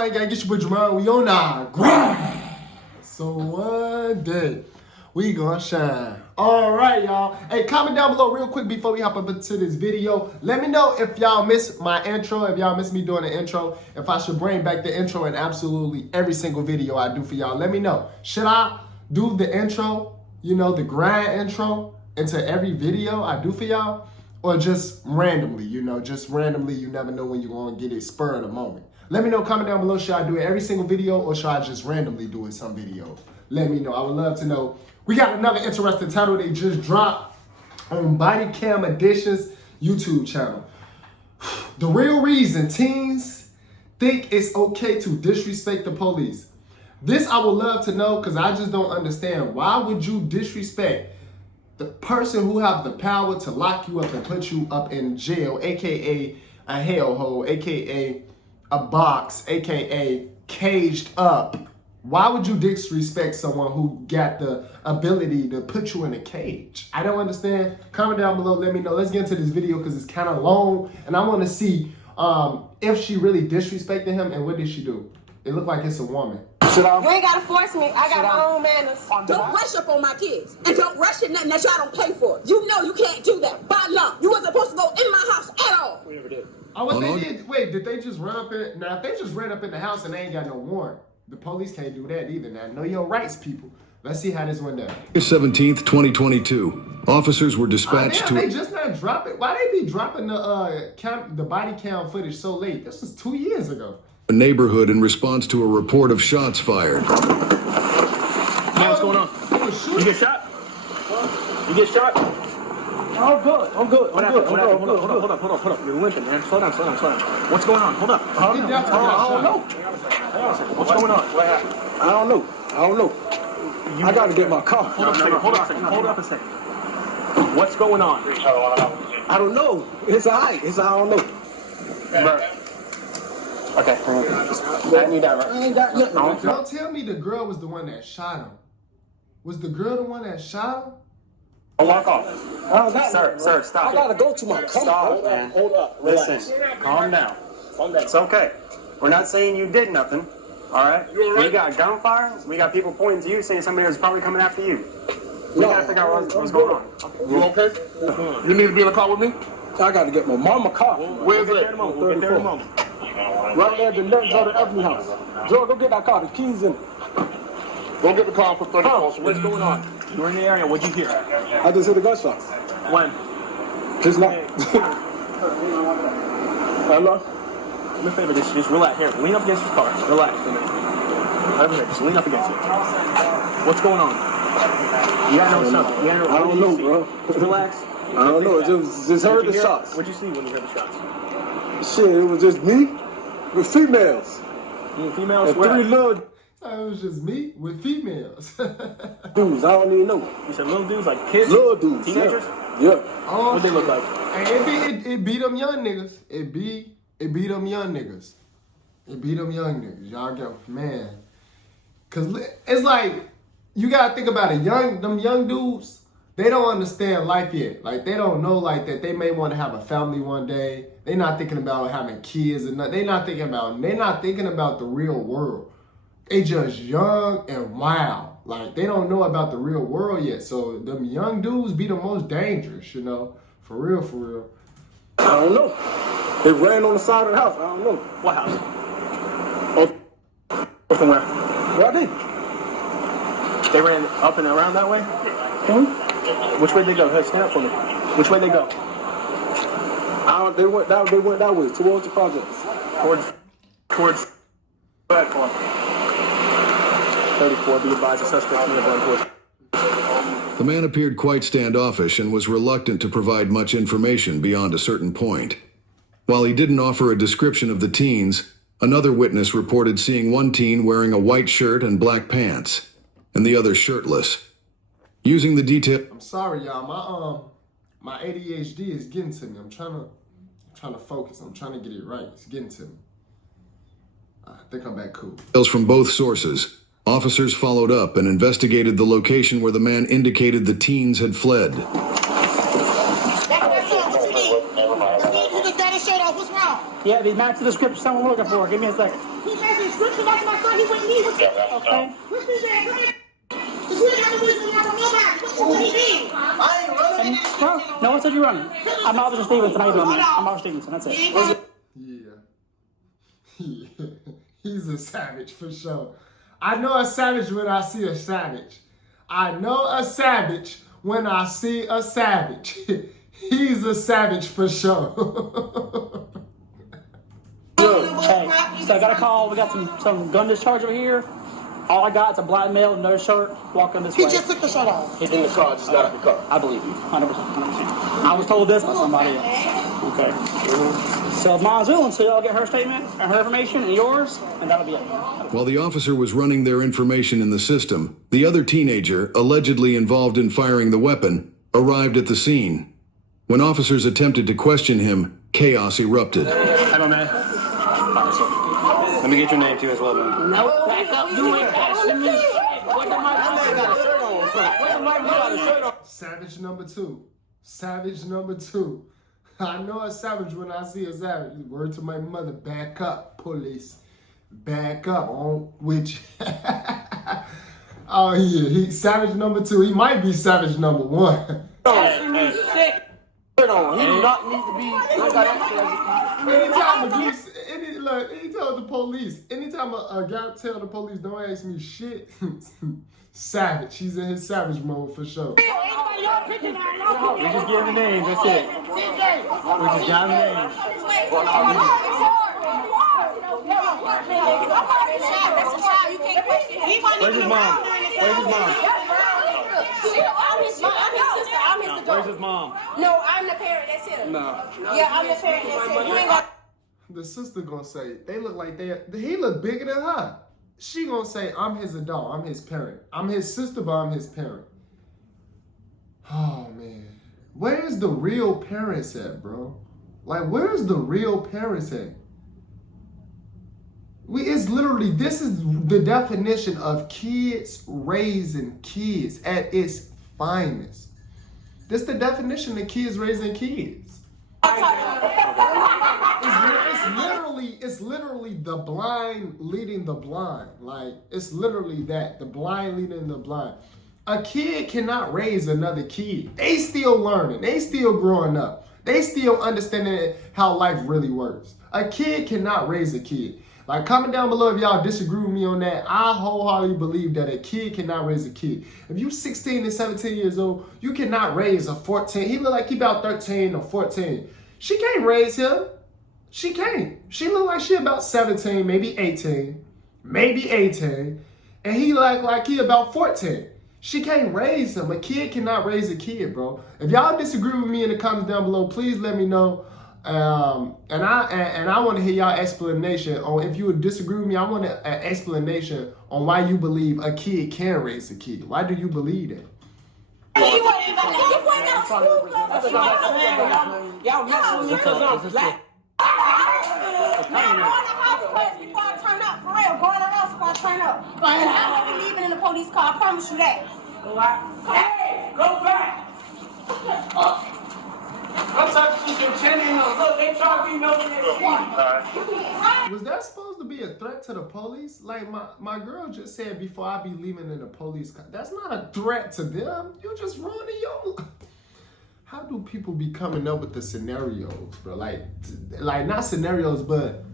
Slang Gang, get your boy Jamal. We on our grind. So one day, we gonna shine. All right, y'all. Hey, comment down below real quick before we hop up into this video. Let me know if y'all miss my intro, if y'all miss me doing the intro, if I should bring back the intro in absolutely every single video I do for y'all. Let me know. Should I do the intro, you know, the grind intro into every video I do for y'all? Or just randomly, you know, just randomly, you never know when you're gonna get it spur of the moment. Let me know, comment down below, should I do it every single video or should I just randomly do it some videos? Let me know, I would love to know. We got another interesting title they just dropped on Body Cam Editions YouTube channel. The real reason teens think it's okay to disrespect the police. This I would love to know because I just don't understand. Why would you disrespect the person who have the power to lock you up and put you up in jail, aka a hellhole, aka a box, aka caged up? Why would you disrespect someone who got the ability to put you in a cage? I don't understand. Comment down below, let me know. Let's get into this video because it's kind of long and I want to see if she really disrespected him and what did she do? It looked like it's a woman. You ain't gotta force me. I got my own manners. Don't rush up on my kids. And don't rush at nothing that y'all don't pay for. You know you can't do that. By law. You wasn't supposed to go in my house at all. We never did. Oh, what they did? Wait, did they just run up in? Now, if they just ran up in the house and they ain't got no warrant, the police can't do that either. Now, know your rights, people. Let's see how this went down. 17th, 2022. Officers were dispatched to... They just not drop it. Why they be dropping the body cam footage so late? This was 2 years ago. A neighborhood in response to a report of shots fired. Man, what's going on? You get shot? You get shot? I'm good. I'm good. What happened? Hold up. You're limping, man. Slow down. What's going on? Hold up. I don't know. What's going on? I don't know. I gotta get my car. Hold up a second. What's going on? I don't know. It's alright. I don't know. Bro. Okay. I need that, right? I ain't got nothing. Don't tell me the girl was the one that shot him. Was the girl the one that shot him? Don't walk off. Sir, stop. I gotta go to my car. Stop, man. Hold up. Listen, calm down. It's okay. We're not saying you did nothing. All right? We got gunfire. We got people pointing to you saying somebody was probably coming after you. We gotta figure out what's going on. You okay? You need to be in the car with me? I gotta get my mama car. Where's it? We'll get there in a moment. Right there at the next door to Ebony House. Joe, go get that car. The keys in it. Go get the car for 34. So what's going on? You were in the area. What'd you hear? I just heard the gunshots. When? Just now. Hello? Do me a favor, just relax. Here, lean up against his car. Relax for a minute. Over here, just lean up against it. What's going on? You gotta know something. I don't know, bro. Just relax. I don't know. Just heard the shots. What'd you see when you heard the shots? Shit, it was just me with females. Females? And three little So it was just me with females. dudes. I don't even know. You said little dudes, like kids? Little dudes. Teenagers? Yeah. Oh, What'd they look like? And it beat them young niggas. It beat them young niggas. It beat them young niggas. Y'all get, man. Cause it's like, you gotta think about it. Them young dudes, they don't understand life yet. Like, they don't know like that they may want to have a family one day. They're not thinking about having kids and they're not thinking about the real world. They just young and wild. Like, they don't know about the real world yet. So them young dudes be the most dangerous, you know? For real. I don't know. They ran on the side of the house. I don't know. What house? Oh. From where? Where they? They ran up and around that way? Which way they go? Hey, stand up for me. Which way they go? They went that way, towards the projects. Towards. Go ahead, for 34, be advised, the suspect in the gun. The man appeared quite standoffish and was reluctant to provide much information beyond a certain point. While he didn't offer a description of the teens, another witness reported seeing one teen wearing a white shirt and black pants, and the other shirtless. Using the detail... I'm sorry, y'all. My ADHD is getting to me. I'm trying to focus. I'm trying to get it right. It's getting to me. I think I'm back cool. Details from both sources. Officers followed up and investigated the location where the man indicated the teens had fled. What you need? You just got his shirt off. What's wrong? Yeah, these match the description someone looking for. Give me a second. He has a description. That's my son. He wouldn't need what's Okay. What's his name? Come here. Because we didn't have a reason to have a nobody. What he mean? I ain't running this. Bro, no one said you're running. I'm Officer Stevenson. How you doing, man? I'm Officer Stevenson. That's it. Yeah. He's a savage for sure. I know a savage when I see a savage. I know a savage when I see a savage. He's a savage for sure. Hey, so I got a call. We got some gun discharge over here. All I got is a black male with no shirt walking this way. He just took the shirt off. He's in the car, just got out the car. I believe you. 100%. 100%. I was told this by somebody else. Okay. So if Mom's willing to, I'll get her statement and her information and yours, and that'll be it. While the officer was running their information in the system, the other teenager, allegedly involved in firing the weapon, arrived at the scene. When officers attempted to question him, chaos erupted. Hey, my man. Let me get your name too as well, man. No, back up. You ain't asking me shit. What the mic? Savage number two. Savage number two. I know a savage when I see a savage. Word to my mother, back up, police. Back up on which. Oh yeah, he savage number two. He might be savage number one. Sick. He do not need to be. Anytime the police, anytime a guy tell the police, don't ask me shit. Savage. He's in his savage mode for sure. We just give the names, that's it. We just got the names. Where's his mom? Where's his mom? I'm his sister. I'm his adult. Where's his mom? No, I'm the parent. That's him. No. Yeah, I'm the parent. That's him. You ain't got. The sister gonna say, they look like he look bigger than her. She gonna say, I'm his adult, I'm his parent. I'm his sister, but I'm his parent. Oh man. Where's the real parents at, bro? Like, where's the real parents at? It's literally, this is the definition of kids raising kids at its finest. This is the definition of kids raising kids. It's literally the blind leading the blind. Like, it's literally that, the blind leading the blind. A kid cannot raise another kid. They still learning. They still growing up. They still understanding how life really works. A kid cannot raise a kid. Like, comment down below if y'all disagree with me on that. I wholeheartedly believe that a kid cannot raise a kid. If you 16 and 17 years old, you cannot raise a 14. He look like he about 13 or 14. She can't raise him. She can't. She look like she about 17, maybe 18. Maybe 18. And he like he about 14. She can't raise him. A kid cannot raise a kid, bro. If y'all disagree with me in the comments down below, please let me know. And I want to hear y'all explanation on, if you would disagree with me, I want an explanation on why you believe a kid can raise a kid. Why do you believe that? Y'all messing with me because I'm black. Now, go in the house first before I turn up. For real, go in the house before I turn up. And I won't be leaving in the police car. I promise you that. Hey, go back. I'm talking to some chinning. Look, they talking over there. Was that supposed to be a threat to the police? Like my girl just said before I be leaving in the police car. That's not a threat to them. You just ruining your. How do people be coming up with the scenarios, bro? Like not scenarios, but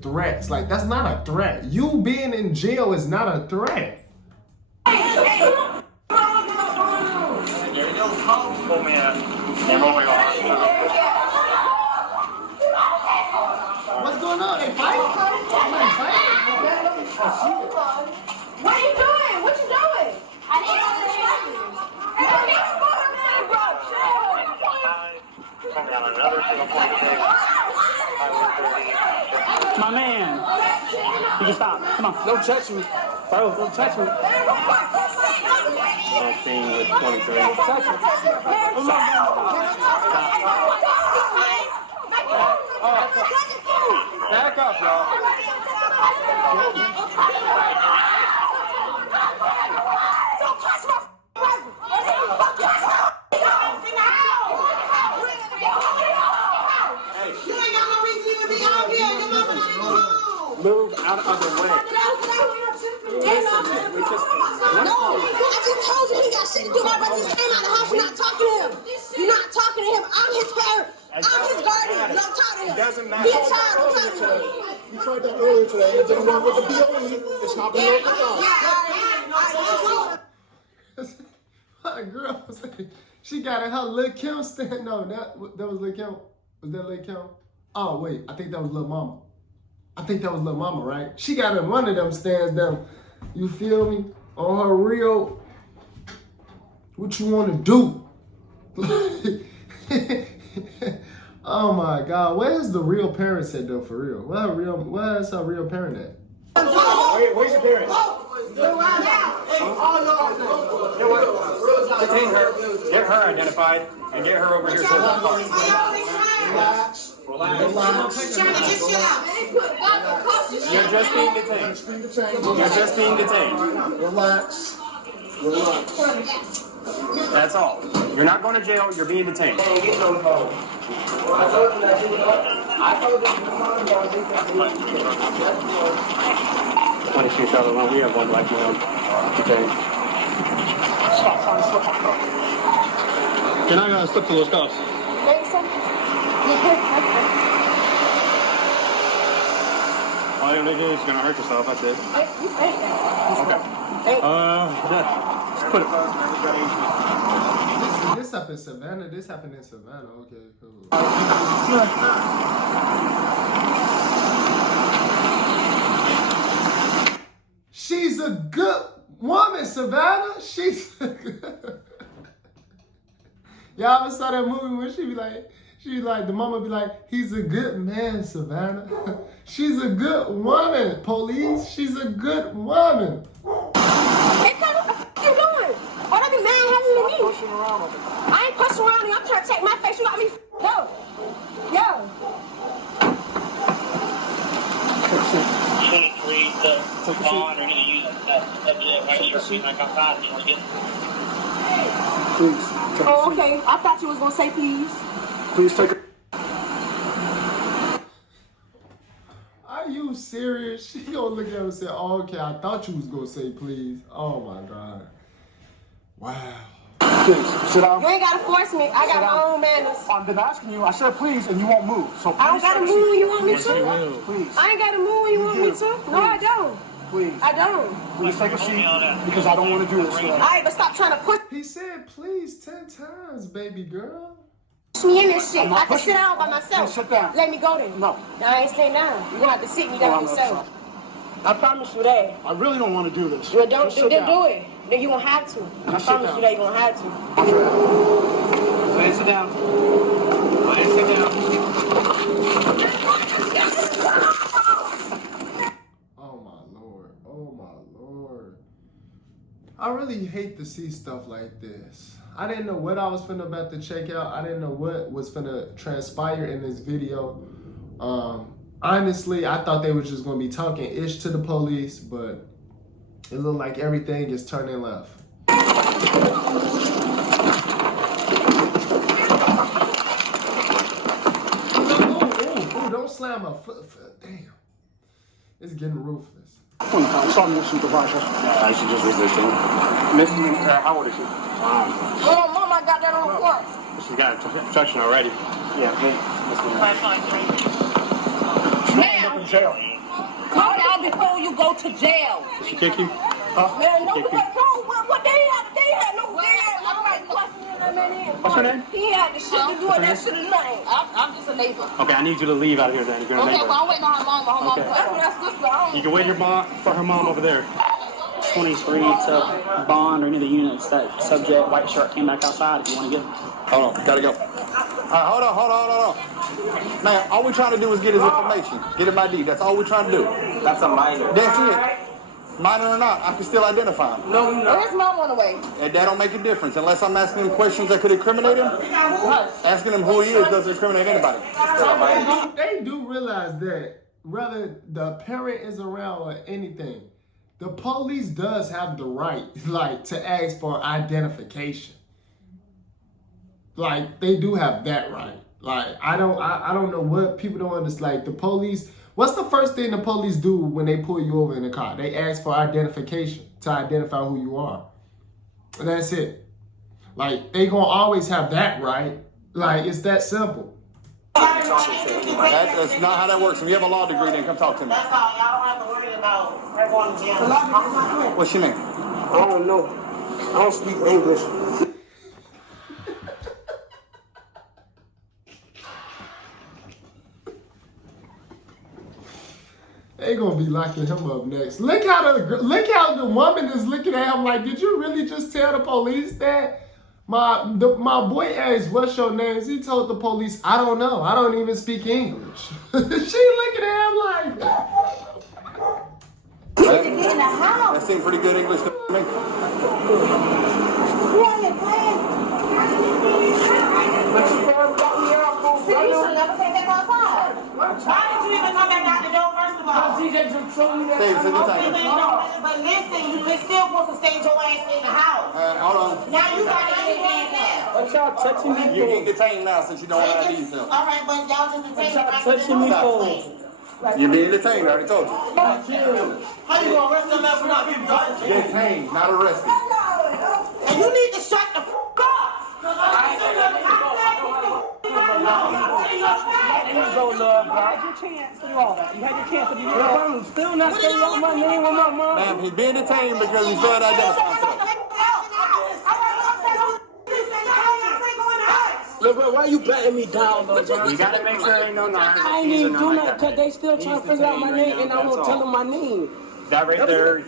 threats. Like, that's not a threat. You being in jail is not a threat. What's going on? They fighting? Somebody fighting? What are you doing? What you doing? I need to My man. You can stop. Come on. Don't touch me. Bro, don't touch me. 19 with 23. Back up, y'all. Don't touch my You ain't got no reason to even be out here. Dude, my brother just came out of the house. You're not talking to him. You're not talking to him. I'm his parent. I'm his guardian. Don't talk to him. It doesn't matter. Be a child. Don't talk to him. You tried that earlier today. It didn't work with the BOE. It's not going to work with my girl, she got in her Lil Kim stand. No, that was Lil Kim. Was that Lil Kim? Oh, wait. I think that was Lil Mama. I think that was Lil Mama, right? She got in one of them stands down. You feel me? On her real, what you want to do? Oh my God, where's the real parents at though, for real? Where's her real parent at? Where's your parents? Detain her. Get her identified and get her over here so the car. Just chill out. You're just being detained. You're just being detained. Relax. That's all. You're not going to jail. You're being detained. Punish each other when we have one like you. Okay. You're not gonna slip to those cuffs. All you're gonna do is gonna hurt yourself. That's it. Okay. Just put it. This up in Savannah. This happened in Savannah. Okay, cool. She's a good woman, Savannah. She's a good. Y'all ever saw that movie where she be like, the mama be like, he's a good man, Savannah. She's a good woman, police. She's a good woman. Hey, what the f*** you doing? Why don't you manhandling me? I ain't pushing around you. I'm trying to take my face. You got me f***ed up. Yo. Shouldn't read the bond or gonna use that subject right here. Like I'm not, you want to get. Please. Oh, okay. I thought you was gonna say please. Please take it. Are you serious? She gonna look at him and say, oh, okay, I thought you was gonna say please. Oh my God. Wow. Please, sit down. You ain't gotta force me. I got my own manners. I've been asking you. I said please, and you won't move. So please I don't gotta move when you want me to. Please. I ain't gotta move when you want me to. No, I don't. Please. I don't. Please take a seat because I don't want to do this today. All right, but stop trying to push He said please 10 times, baby girl. me in this shit. I'm not I can pushing sit down by you. myself. Sit down. Let me go then. No. I ain't staying down. You're gonna have to sit me down yourself. I promise you that. I really don't want to do this. You don't Just sit then down. do it. Then you gonna have to. I Just sit promise down. you that you're gonna have to. Go ahead, sit down. Go ahead, sit down. Oh my Lord. Oh my Lord. I really hate to see stuff like this. I didn't know what I was about to check out. I didn't know what was finna transpire in this video. Honestly, I thought they were just gonna be talking ish to the police, but it looked like everything is turning left. Ooh, don't slam my foot. Damn. It's getting ruthless. Sorry, Mr. Supervisor. I should just resist him. How old is she? Oh, Mom, I got that on the court. She's got obstruction already. Yeah, Now, Jail. calm down before you go to jail. Did she kick you? Man, no, what they had no questioning that man in. What's her name? He had the shit to do with that shit or nothing. I'm just a neighbor. Okay, I need you to leave out of here then. If you're a Okay, neighbor. well, I'm waiting on her mom. Her mom, Okay. that's my sister. I You don't. can wait for her mom over there. 23 to bond or any of the units. That subject, white shirt, came back outside if you want to get him. Hold on, gotta go. All right, hold on. Man, all we're trying to do is get his information, get him ID. That's all we're trying to do. That's a minor. That's it. Minor or not, I can still identify him. Where's his mom on the way? And that don't make a difference unless I'm asking him questions that could incriminate him. Asking him who he is doesn't incriminate anybody. They do realize that whether the parent is around or anything, the police does have the right, like, to ask for identification. Like, they do have that right. Like, I don't know what people don't understand. Like, the police, what's the first thing the police do when they pull you over in the car? They ask for identification to identify who you are. And that's it. Like, they gonna always have that right. Like, it's that simple. That's not how that works. If you have a law degree, then come talk to me. That's all. Y'all don't have to worry about her going to jail. What's your name? I don't know. I don't speak English. They gonna be locking him up next. Look how the woman is looking at him like, did you really just tell the police that? My boy asked, what's your name? He told the police, I don't know. I don't even speak English. She looking at him like, That seemed pretty good English to me. You should never take that outside. Why did you even come back out the door first of all? But listen, you still supposed to stay your ass in the house. Hold on. Now you got to get in there. What y'all touching me You for? getting detained now since you don't have IDs now. All right, but y'all just detained Y'all right touching me for? You're being detained, I already told you. How you gonna arrest them after not getting done? Detained, not arrested. And you need to shut the fuck up. Go, love, bro. You had your chance to do all that. You had your chance to be real. I'm still not saying out my name with my mom. Ma'am, he's being detained because he failed to identify himself. Look, bro, why you batting me down, though, bro? You gotta make sure there ain't no knives. I ain't even doing that because they still trying to figure out my name and I won't tell them my name. That right there, I'm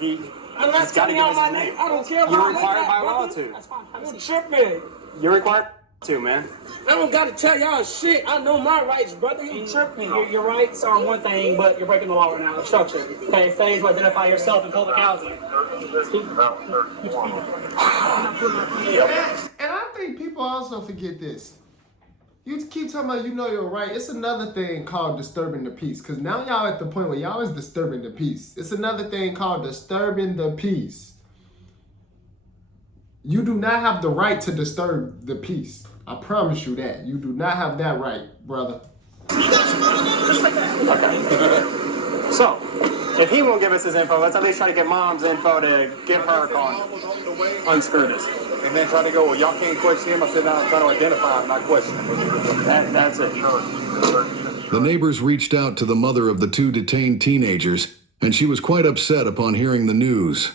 not he's gotta telling give out us my his name. name. I don't care about You're my required name, by law brother. to. That's fine. I'm tripping. You're required to, man. I don't gotta tell y'all shit. I know my rights, brother. You tripping. Your rights are one thing, but you're breaking the law right now. Obstruction. Okay, failure to identify yourself in public housing. and I think people also forget this. You keep talking about you know your right. It's another thing called disturbing the peace. Because now y'all at the point where y'all is disturbing the peace. It's another thing called disturbing the peace. You do not have the right to disturb the peace. I promise you that. You do not have that right, brother. So, if he won't give us his info, let's at least try to get mom's info to give her a call. Unscrew this. And then try to go, well, y'all can't question him. I said, no, I'm trying to identify him, not question him. That's it. The neighbors reached out to the mother of the two detained teenagers, and she was quite upset upon hearing the news.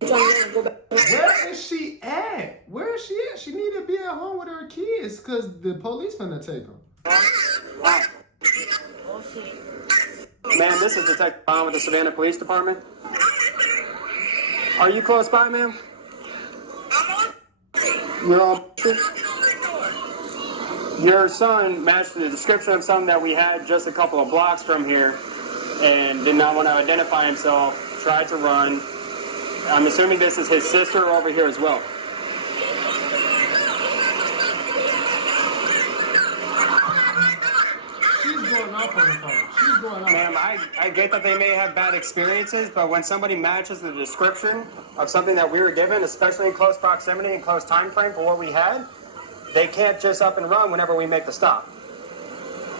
Where is she at? Where is she at? She need to be at home with her kids because the police finna take them. Ma'am, this is Detective Bond with the Savannah Police Department. Are you close by, ma'am? You're on. Your son matched the description of something that we had just a couple of blocks from here and did not want to identify himself, tried to run. I'm assuming this is his sister over here as well. She's going off on the phone. She's going off. Ma'am, I get that they may have bad experiences, but when somebody matches the description of something that we were given, especially in close proximity and close time frame for what we had, they can't just up and run whenever we make the stop.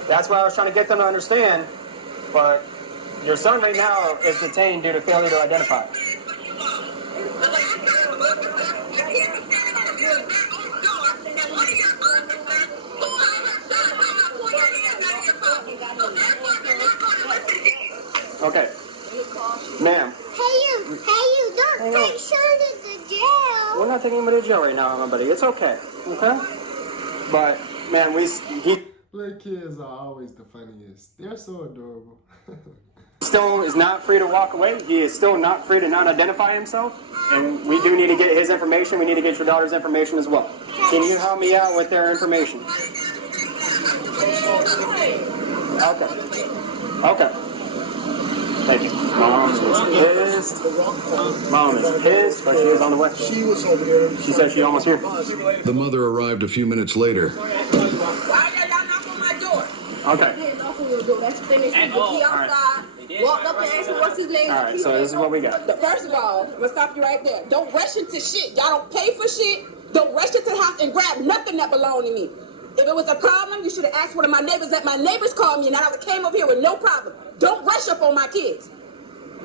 That's what I was trying to get them to understand, but your son right now is detained due to failure to identify. Okay. Ma'am. Hey you, don't take Shirley to jail. We're not taking him to jail right now, my buddy. It's okay. Okay? But, man, Little kids are always the funniest. They're so adorable. still is not free to walk away. He is still not free to not identify himself. And we do need to get his information. We need to get your daughter's information as well. Can you help me out with their information? Okay. Okay. Thank you. Mom is pissed. Mom is pissed, but she is on the way. She was over here. She said she's almost here. The mother arrived a few minutes later. Why y'all knock on my door? Okay. That's finished. He outside. Walked up and asked him what's his name. All right, so this is what we got. First of all, I'm gonna stop you right there. Don't rush into shit. Y'all don't pay for shit. Don't rush into the house and grab nothing that belonged to me. If it was a problem, you should have asked one of my neighbors. Let my neighbors call me, and I would have came over here with no problem. Don't rush up on my kids.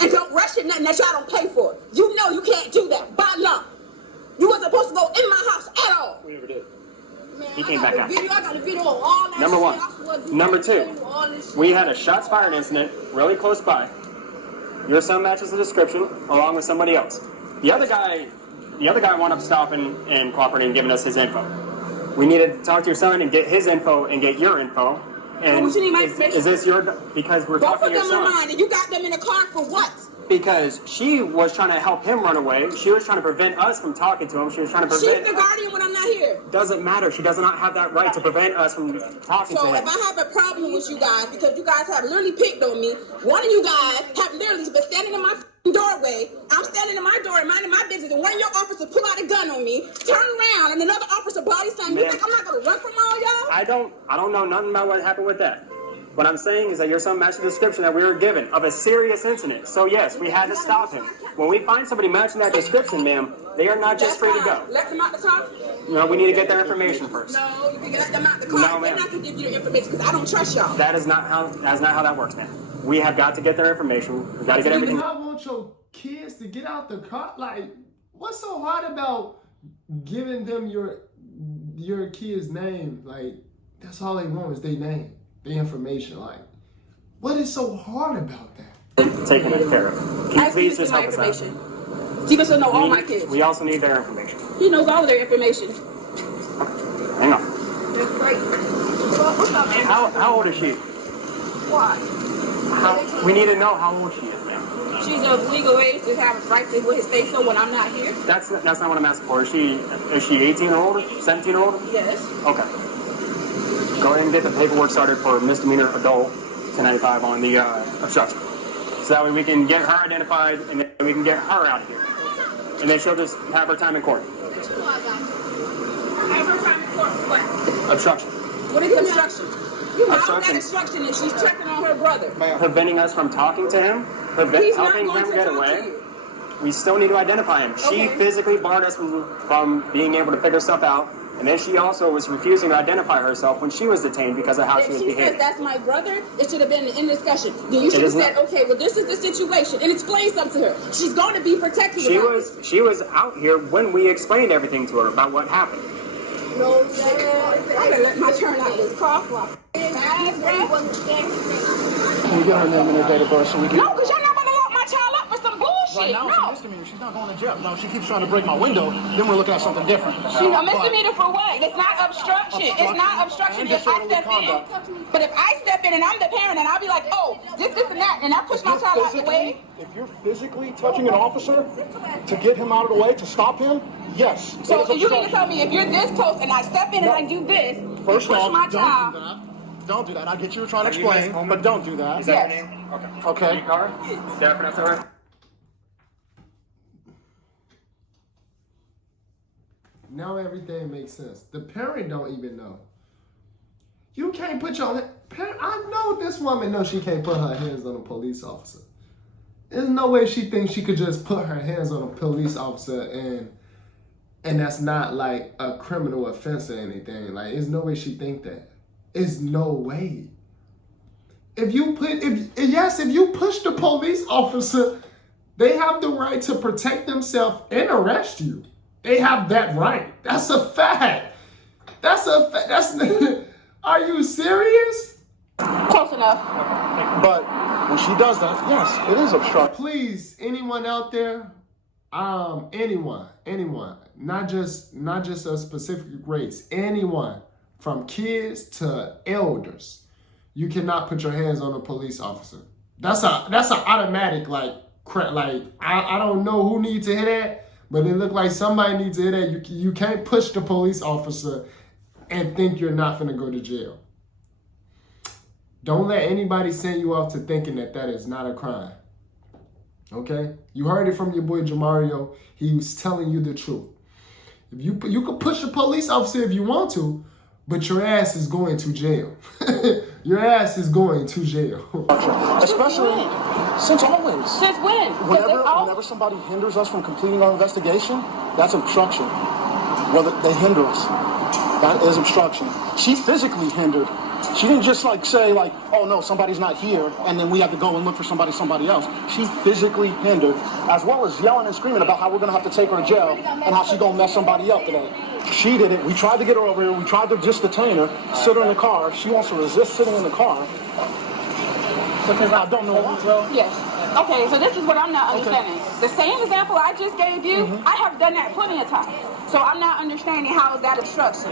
And don't rush at nothing that y'all don't pay for. You know you can't do that. By law. You wasn't supposed to go in my house at all. he came back out. I got the video of all that Number shit. one. I swear to Number God, two, all this shit. we had a shots fired incident really close by. Your son matches the description along with somebody else. The other guy wound up stopping and cooperating and giving us his info. We needed to talk to your son and get his info and get your info. And What you need my information? is this your, because we're Both talking of to your them are son. mine, and you got them in the car for what? Because she was trying to help him run away. She was trying to prevent us from talking to him. She was trying to She's prevent. the guardian when I'm not here. Doesn't matter. She does not have that right to prevent us from talking So to if him. I have a problem with you guys because you guys have literally picked on me, one of you guys have literally been standing in my doorway. I'm standing in my door minding my business, and one of your officers pull out a gun on me, turn around, and another officer body slam. You Ma'am. think I'm not gonna run from all y'all? I don't know nothing about what happened with that. What I'm saying is that your son matched the description that we were given of a serious incident. So yes, we had to stop him. When we find somebody matching that description, ma'am, they are not just free to go. Let them out the car. No, we need to get their information first. No, you can let them out the car. No, They're ma'am. not gonna give you the information because I don't trust y'all. That is not how that works, ma'am. We have got to get their information. We've got to get You do everything. not want your kids to get out the car? Like, what's so hard about giving them your kid's name? Like, that's all they want is their name, their information. Like, what is so hard about that? Taking it care of. Can you Ask please Steven just for my help us out? information. Steven should know all my kids. We also need their information. He knows all of their information. Hang on. That's great. Well, what's up, man? How old is she? Why? We need to know how old she is, ma'am. She's of legal age to have a right to what his say so when I'm not here. That's not what I'm asking for. Is she 18 or older? 17 or older? Yes. Okay. Go ahead and get the paperwork started for misdemeanor adult 1095 on the obstruction. So that way we can get her identified and then we can get her out of here. And then she'll just have her time in court. Have her time in court for what? Obstruction. What is obstruction? You know that Obstruction. obstruction and she's checking on her brother. Preventing us from talking to him, He's not helping going him to get talk away. to you. We still need to identify him. She Okay. physically barred us from being able to figure stuff out. And then she also was refusing to identify herself when she was detained because of how she If was she says behaving. that's my brother, it should have been in discussion. Then you should have is said, not. okay, well, this is the situation, and explain something to her. She's going to be protected. She about was out here when we explained everything to her about what happened. it. No, I'm gonna let my turn out of this car. Can we get her name and her date of birth so we can... No, because you're not gonna lock my child up for some bullshit. Right now, it's a No. misdemeanor. She's not going to jail. No, she keeps trying to break my window. Then we're looking at something different. She a misdemeanor for what? It's not obstruction. It's not obstruction if I step in. But if I step in and I'm the parent and I'll be like, oh, this and that, and I push my child out the way. If you're physically touching an officer to get him out of the way, to stop him, yes. it So is you mean to obstruction. tell me if you're this close and I step in and I do this, First push off, my don't child. do that. Don't do that. I get you were trying to Are you guys explain, home? but don't do that. Is that Yes. her name? Okay. Okay. Your car? Staff, that's all right? Now everything makes sense. The parent don't even know. You can't put your parent. I know this woman knows she can't put her hands on a police officer. There's no way she thinks she could just put her hands on a police officer and that's not like a criminal offense or anything. Like, there's no way she think that. There's no way. If you push the police officer, they have the right to protect themselves and arrest you. They have that right. That's a fact. That's are you serious? Close enough. But when she does that, yes, it is obstruction. Please, anyone out there, anyone, not just a specific race, anyone from kids to elders, you cannot put your hands on a police officer. That's an automatic I don't know who needs to hear that, but it looked like somebody needs to hear that. You can't push the police officer and think you're not gonna go to jail. Don't let anybody send you off to thinking that is not a crime. Okay? You heard it from your boy Jamario. He was telling you the truth. If you could push a police officer if you want to, but your ass is going to jail. Your ass is going to jail. Especially since always. Since when? Whenever somebody hinders us from completing our investigation, that's obstruction. Whether they hinder us, that is obstruction. She physically hindered She didn't just like say like, oh no, somebody's not here, and then we have to go and look for somebody else. She physically hindered, as well as yelling and screaming about how we're gonna have to take her to jail and how she's gonna mess somebody up today. She did it. We tried to get her over here. We tried to just detain her, sit her in the car. She wants to resist sitting in the car. Because I don't know why. Yes. Okay, so this is what I'm not understanding. The same example I just gave you, I have done that plenty of times. So I'm not understanding how is that obstruction.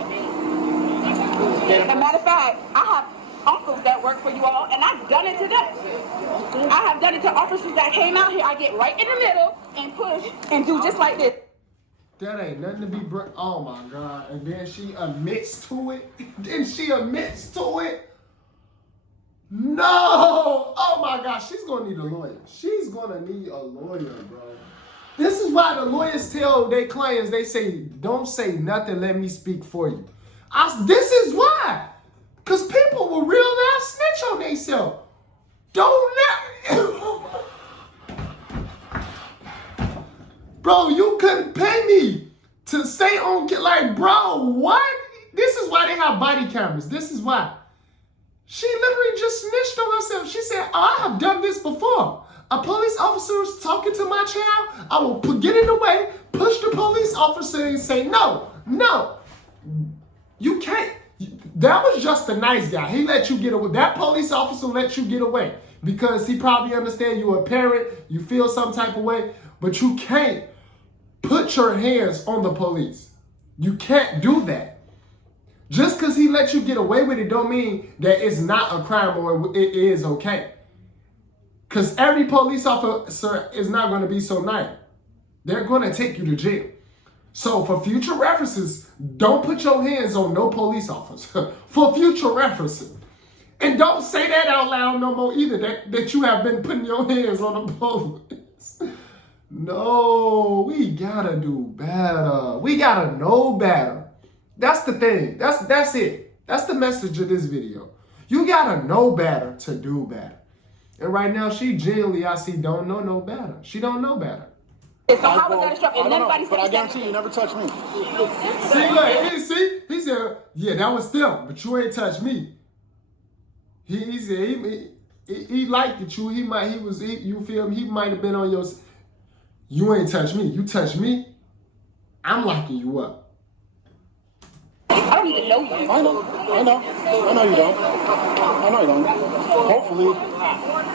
As a matter of fact, I have uncles that work for you all, and I've done it to them. I have done it to officers that came out here. I get right in the middle and push and do just like this. That ain't nothing to be oh my God. And then she admits to it. Then she admits to it. No! Oh my God, she's gonna need a lawyer. She's gonna need a lawyer, bro. This is why the lawyers tell their clients, they say, don't say nothing, let me speak for you. This is why. Because people will real life snitch on themselves. Don't Bro, you couldn't pay me to stay on, like, bro, what? This is why they have body cameras. This is why. She literally just snitched on herself. She said, oh, I have done this before. A police officer is talking to my child. I will get in the way, push the police officer and say, no, you can't. That was just a nice guy. He let you get away. That police officer let you get away because he probably understands you're a parent, you feel some type of way, but you can't put your hands on the police. You can't do that. Just because he let you get away with it don't mean that it's not a crime or it is okay. Because every police officer is not going to be so nice. They're going to take you to jail. So for future references, don't put your hands on no police officer. For future references. And don't say that out loud no more either, that you have been putting your hands on the police. No, we gotta do better. We gotta know better. That's the thing. That's it. That's the message of this video. You gotta know better to do better. And right now, she genuinely, I see, don't know no better. She don't know better. So how was that obstruction? I don't know, but I guarantee you never touched me. See, look, he said, yeah, that was them, but you ain't touched me. He said he liked it. You feel me? He might have been on your. You ain't touched me. You touched me, I'm locking you up. I don't even know you. I know you don't. I know you don't. Hopefully.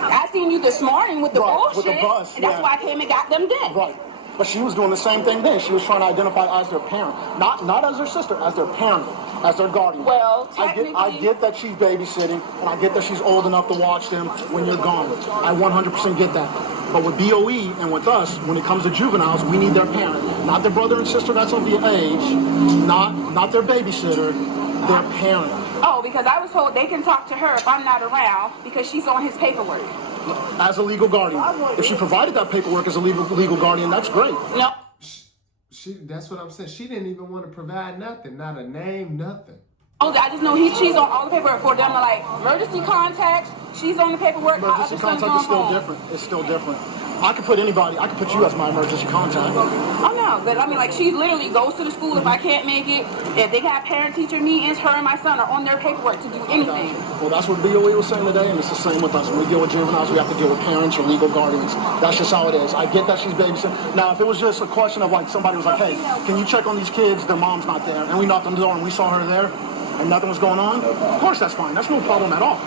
I seen you this morning with the bullshit. With the bus, and that's why I came and got them then. Right. But she was doing the same thing then. She was trying to identify as their parent. Not as their sister, as their parent, as their guardian. Well, technically... I get that she's babysitting, and I get that she's old enough to watch them when you're gone. I 100% get that. But with BOE and with us, when it comes to juveniles, we need their parent. Not their brother and sister that's of the age, not their babysitter, their parent. Oh, because I was told they can talk to her if I'm not around because she's on his paperwork. As a legal guardian. If she provided that paperwork as a legal guardian, that's great. No. That's what I'm saying. She didn't even want to provide nothing. Not a name, nothing. Oh, I just know she's on all the paperwork for them. Like, emergency contacts, she's on the paperwork. Emergency contact is still different. It's still different. I could put you as my emergency contact. Oh, no. But I mean, like, she literally goes to the school if I can't make it. If they have parent-teacher meetings, her and my son are on their paperwork to do anything. Well, that's what BOE was saying today, and it's the same with us. When we deal with juveniles, we have to deal with parents or legal guardians. That's just how it is. I get that she's babysitting. Now, if it was just a question of, like, somebody was like, hey, can you check on these kids? Their mom's not there. And we knocked on the door and we saw her there and nothing was going on, of course that's fine. That's no problem at all.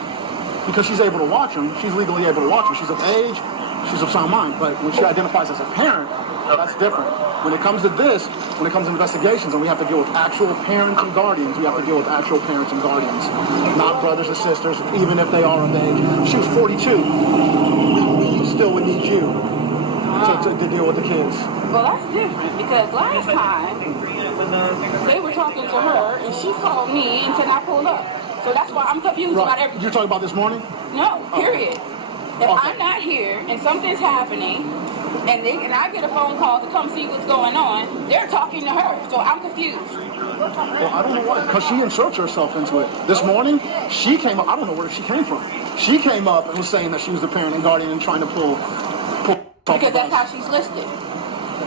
Because she's able to watch them. She's legally able to watch them. She's of age. She's of sound mind. But when she identifies as a parent, that's different. When it comes to this, when it comes to investigations and we have to deal with actual parents and guardians, we have to deal with actual parents and guardians, not brothers and sisters, even if they are of age. She was 42. We still would need you to deal with the kids. Well, that's different because last time they were talking to her and she called me and said I pulled up. So that's why I'm confused about everything. You're talking about this morning? No, period. If I'm not here and something's happening and I get a phone call to come see what's going on, they're talking to her. So I'm confused. Well, I don't know why, because she inserts herself into it. This morning, she came up, I don't know where she came from. She came up and was saying that she was the parent and guardian and trying to pull because that's how she's listed.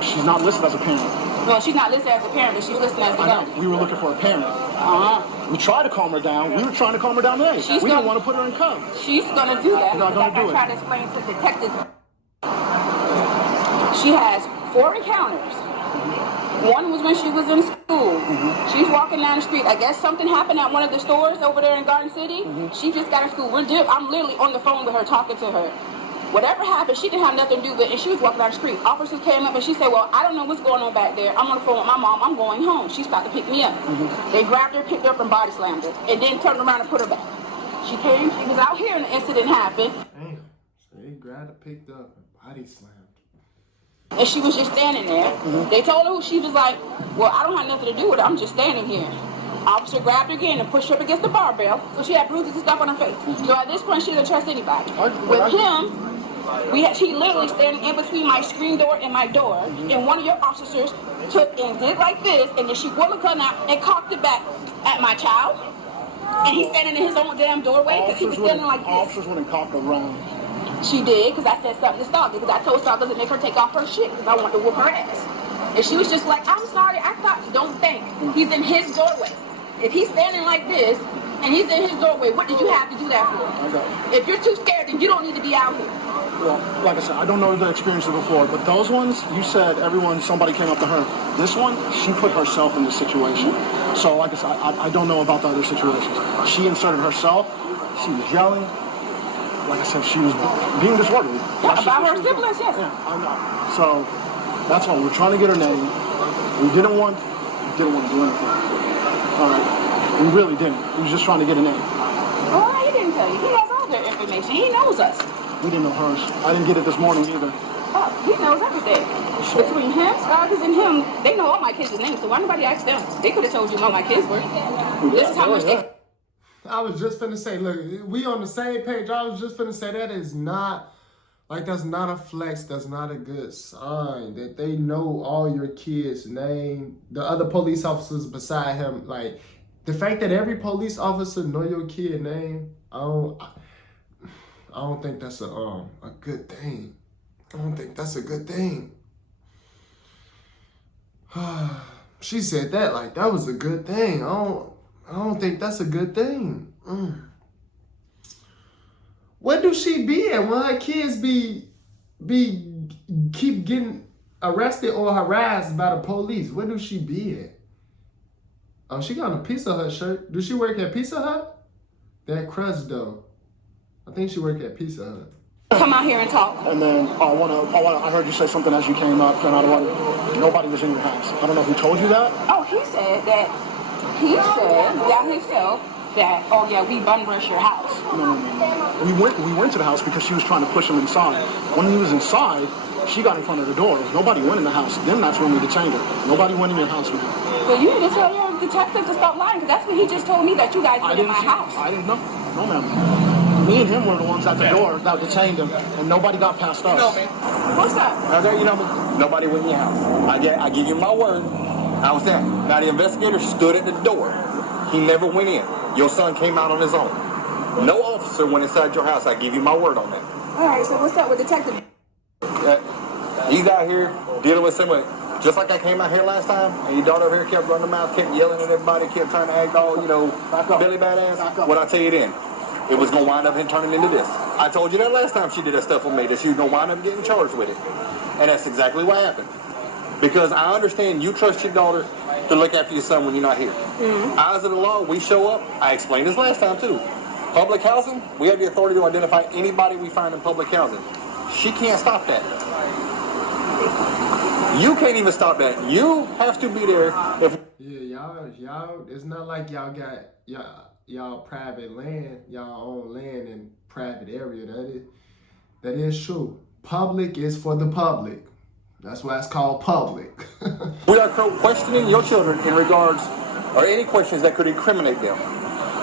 She's not listed as a parent. Well, she's not listed as a parent, but she's listed as the I gun. know. We were looking for a parent. Uh-huh. We tried to calm her down. We were trying to calm her down today. We didn't want to put her in cuffs. She's gonna do that. You're not gonna like do I tried to explain to the detective. She has 4 encounters. One was when she was in school. She's walking down the street. I guess something happened at one of the stores over there in Garden City. She just got in school. I'm literally on the phone with her, talking to her. Whatever happened, she didn't have nothing to do with it, and she was walking down the street. Officers came up, and she said, well, I don't know what's going on back there. I'm on the phone with my mom. I'm going home. She's about to pick me up. They grabbed her, picked her up, and body slammed her, and then turned around and put her back. She was out here, and the incident happened. Damn. So they grabbed her, picked up, and body slammed. And she was just standing there. They told her, she was like, well, I don't have nothing to do with it. I'm just standing here. Officer grabbed her again and pushed her up against the barbell, so she had bruises and stuff on her face. So at this point, she didn't trust anybody. With him, he literally standing in between my screen door and my door, and one of your officers took and did like this, and then she pulled a gun out and cocked it back at my child. And he's standing in his own damn doorway because he was standing like this. Officers wouldn't cock around. She did, because I said something to stop it, because I told Stalker to make her take off her shit, because I wanted to whoop her ass. And she was just like, I'm sorry, I thought, don't think. He's in his doorway. If he's standing like this, and he's in his doorway, what did you have to do that for? If you're too scared, then you don't need to be out here. Well, like I said, I don't know the experiences before, but those ones, you said somebody came up to her. This one, she put herself in the situation. So, like I said, I don't know about the other situations. She inserted herself. She was yelling. Like I said, she was being disorderly. Yeah, about her siblings, yes. Yeah, I know. So, that's why we're trying to get her name. We didn't want to do anything. All right. We really didn't. We were just trying to get a name. Oh, he didn't tell you. He has all their information. He knows us. We didn't know hers. I didn't get it this morning either. Oh, he knows everything. Between him, Stalkers, and him, they know all my kids' names, so why nobody asked them? They could have told you who my kids were. This is how much they... I was just finna say, look, we on the same page. I was just finna say that is not, like, that's not a flex. That's not a good sign that they know all your kids' name. The other police officers beside him, like, the fact that every police officer know your kid name, I don't think that's a good thing. I don't think that's a good thing. She said that like that was a good thing. I don't think that's a good thing. Where do she be at when her kids keep getting arrested or harassed by the police? Where do she be at? Oh, she got a Pizza Hut shirt. Do she work at Pizza Hut? That crust though. I think she worked at Pizza Hut. Come out here and talk. And then I heard you say something as you came up, and nobody was in your house. I don't know who told you that. Oh, he said himself that, oh yeah, we bun rush your house. No. We went to the house because she was trying to push him inside. When he was inside, she got in front of the door. Nobody went in the house. Then that's when we detained her. Nobody went in your house, man. Well, you need to tell your detective to stop lying, because that's what he just told me, that you guys went in my house. I didn't know. No, ma'am. Me and him were the ones at the door that detained him, and nobody got past us. What's up? Okay, you know me. Nobody went in your house. I give you my word. I was there. Now the investigator stood at the door. He never went in. Your son came out on his own. No officer went inside your house. I give you my word on that. All right, so what's up with Detective? He's out here dealing with someone. Just like I came out here last time, and your daughter over here kept running her mouth, kept yelling at everybody, kept trying to act all, Billy Badass. What I tell you then, it was going to wind up and turning into this. I told you that last time she did that stuff with me, that she was going to wind up getting charged with it. And that's exactly what happened. Because I understand you trust your daughter to look after your son when you're not here. Eyes of the law, we show up. I explained this last time too. Public housing, we have the authority to identify anybody we find in public housing. She can't stop that. You can't even stop that. You have to be there. Y'all, it's not like y'all got y'all private land, y'all own land in private area. That is true. Public is for the public. That's why it's called public. We are questioning your children in regards, or any questions that could incriminate them.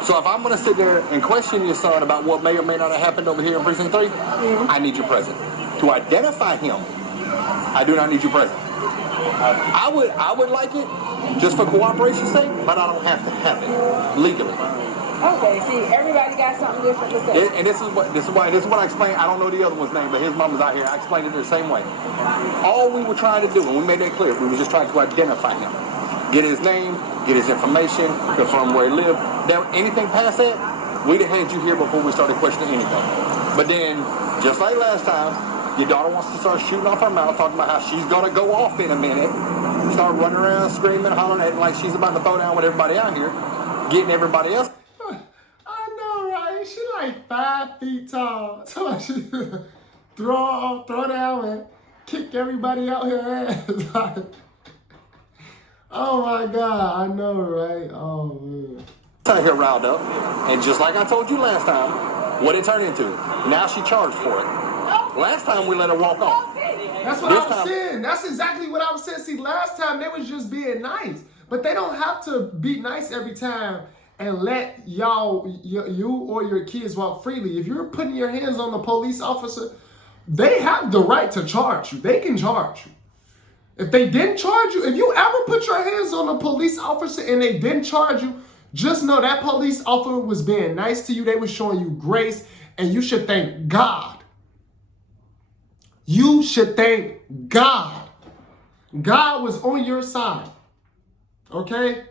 So if I'm going to sit there and question your son about what may or may not have happened over here in Precinct 3, I need you present. To identify him, I do not need you present. I would like it just for cooperation's sake, but I don't have to have it legally. Okay, see, everybody got something different to say. And this is what I explained. I don't know the other one's name, but his mom was out here. I explained it the same way. All we were trying to do, and we made that clear, we were just trying to identify him. Get his name, get his information, confirm where he lived. Anything past that, we'd have had you here before we started questioning anything. But then, just like last time, your daughter wants to start shooting off her mouth, talking about how she's going to go off in a minute, start running around, screaming, hollering, acting like she's about to throw down with everybody out here, getting everybody else. I know, right? She like 5 feet tall. So she throw down and kick everybody out her ass. Like, oh my God, I know, right? Oh man. Out here riled up, and just like I told you last time, what it turned into. Now she charged for it. Last time we let her walk off. That's what I was saying. That's exactly what I was saying. See, last time they was just being nice, but they don't have to be nice every time and let you or your kids walk freely. If you're putting your hands on the police officer, they have the right to charge you. They can charge you. If they didn't charge you, if you ever put your hands on a police officer and they didn't charge you, just know that police officer was being nice to you. They were showing you grace, and you should thank God. You should thank God. God was on your side. Okay?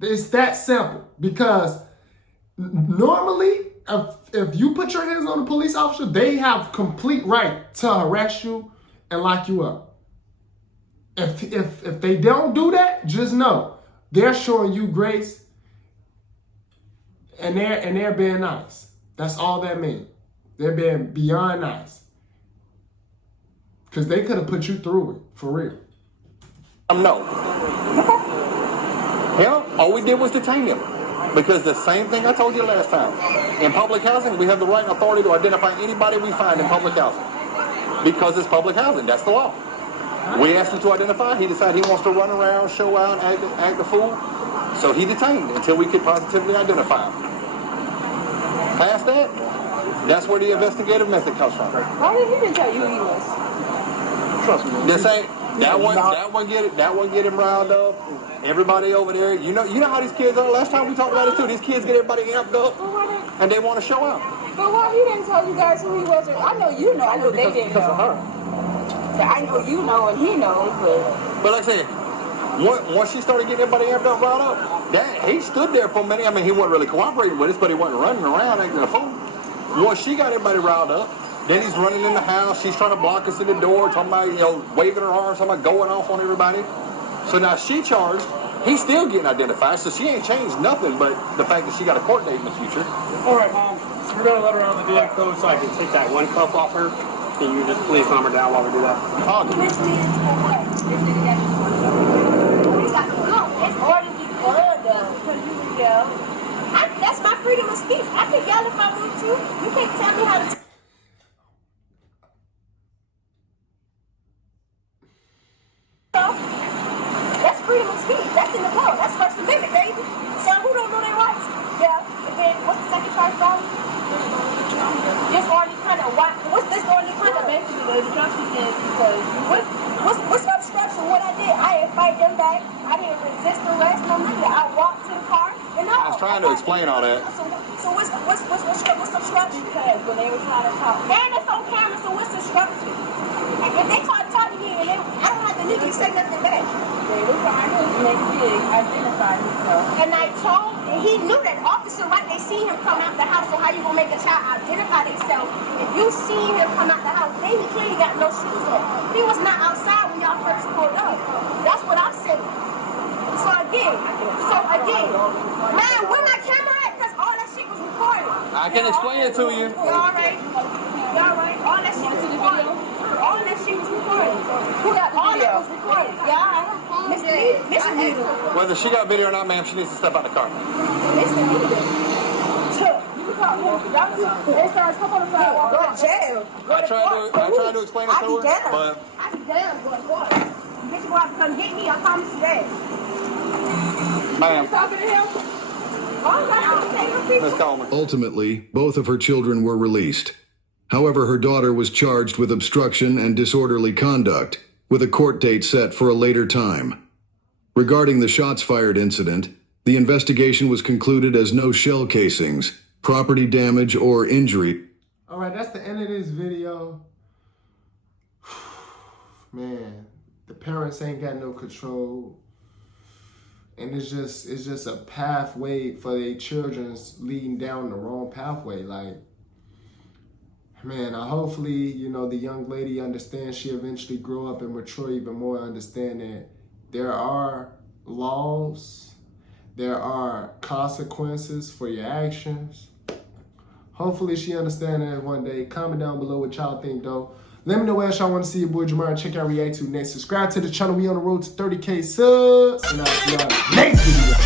It's that simple. Because normally, if you put your hands on a police officer, they have complete right to arrest you and lock you up. If they don't do that, just know they're showing you grace and they're being nice. That's all that means. They're being beyond nice. Because they could have put you through it, for real. No. Yeah, all we did was detain him. Because the same thing I told you last time. In public housing, we have the right and authority to identify anybody we find in public housing. Because it's public housing. That's the law. We asked him to identify. He decided he wants to run around, show out, act a fool. So he detained until we could positively identify him. Past that, that's where the investigative method comes from. Why did he tell you who he was? Trust me. This ain't that one get him riled up. Everybody over there, you know how these kids are. Last time we talked about this too. These kids get everybody amped up and they want to show out. But why he didn't tell you guys who he was? I know you know. I know they didn't know. I know you know and he knows, but like I said, once she started getting everybody amped up, riled up, he stood there for a minute. I mean, he wasn't really cooperating with us, but he wasn't running around acting a fool. Once she got everybody riled up, then he's running in the house. She's trying to block us in the door, talking about, waving her arms, talking about going off on everybody. So now she charged. He's still getting identified, so she ain't changed nothing but the fact that she got a court date in the future. All right, Mom. So we're going to let her out of the vehicle so I can take that one cuff off her. Can you just please calm her down while we do that? Oh, It's orders because that's my freedom of speech. I can yell if I want to. You can't tell me how to. That's freedom of speech. That's in the law. That's First Amendment, baby. So who don't know their rights? Yeah. And then what's the second charge about? Disorderly conduct. What's disorderly conduct? Basically, the obstruction is because what's obstruction? What I did, I didn't fight them back. I didn't resist arrest. No nothing. I walked to the car. And no, I was trying to explain all that. So what's obstruction? Because when they were trying to talk, and it's on camera. So what's obstruction? If they talk to me, and I don't have to legally say nothing back. They were trying to make it identify himself. And I told, and he knew that officer, right? They see him come out the house. So how you gonna make a child identify themselves? If you see him come out the house, then he clearly got no shoes on. He was not outside when y'all first pulled up. That's what I'm saying. So again, man, where my camera at? Because all that shit was recorded. I can explain it to you. Y'all right? All that shit was recorded. All that shit was recorded. Who got all that was recorded? Yeah. Mr. Needle. Whether she got video or not, ma'am, she needs to step out of the car. Mr. Needle. Go to jail. I tried to explain it to her, but I be down, boy. Get your wife to come get me. I promise you that. ma'am, You talking to him? Miss Coleman. Ultimately, both of her children were released. However, her daughter was charged with obstruction and disorderly conduct, with a court date set for a later time. Regarding the shots fired incident, The investigation was concluded as no shell casings, property damage, or injury. All right, that's the end of this video. Man, the parents ain't got no control. And it's just a pathway for their children's leading down the wrong pathway. Like, man, hopefully, you know, the young lady understands, she eventually grow up and mature even more, understand that there are laws, there are consequences for your actions. Hopefully she understands that one day. Comment down below what y'all think, though. Let me know what else y'all want to see your boy Jamar check out react to next. Subscribe to the channel. We on the road to 30K subs. And I'll see y'all next video.